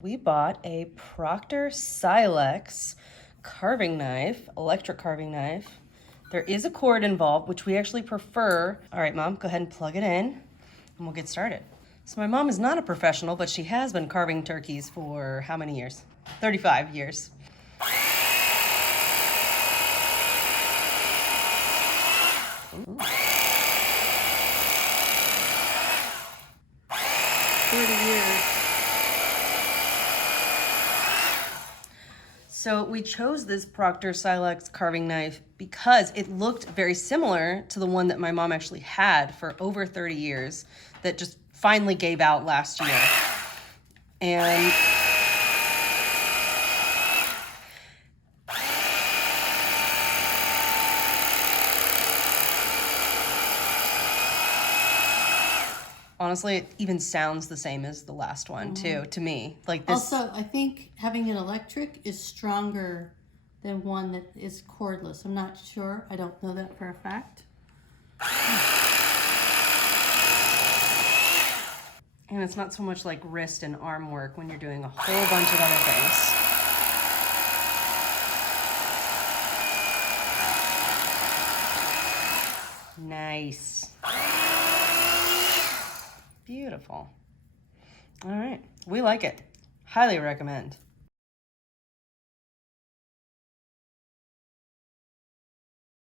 We bought a Proctor Silex carving knife, electric carving knife. There is a cord involved, which we actually prefer. All right, Mom, go ahead and plug it in and we'll get started. So my mom is not a professional, but she has been carving turkeys for how many years? 35 years. Ooh. 30 years. So we chose this Proctor Silex carving knife because it looked very similar to the one that my mom actually had for over 30 years that just finally gave out last year. And honestly, it even sounds the same as the last one too, to me. Like this. Also, I think having an electric is stronger than one that is cordless. I'm not sure. I don't know that for a fact. And it's not so much like wrist and arm work when you're doing a whole bunch of other things. Nice. Beautiful. All right, we like it. Highly recommend.